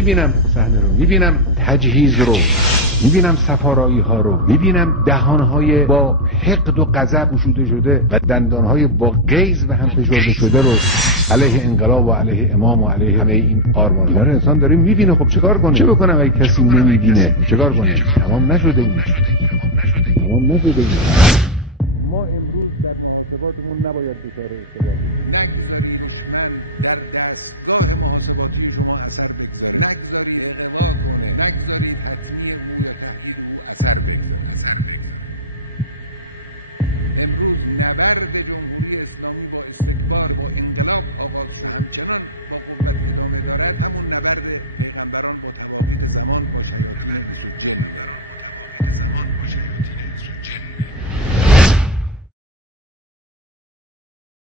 میبینم صحنه رو، میبینم تجهیز رو، میبینم سفارایی ها رو، میبینم دهان های با حقد و غضب گشوده شده و دندان های با غیظ به هم فشرده شده رو علیه انقلاب و علیه امام و علیه همه این آرمان ها رو انسان داره میبینه. خب چیکار کنه؟ چه بکنم اگه کسی نمیبینه؟ چیکار کنه؟ تمام نشده این. ما امروز در محاسباتمون نباید دچار اشتباه در دستگاه محاسباتی شما اثر بگذارید.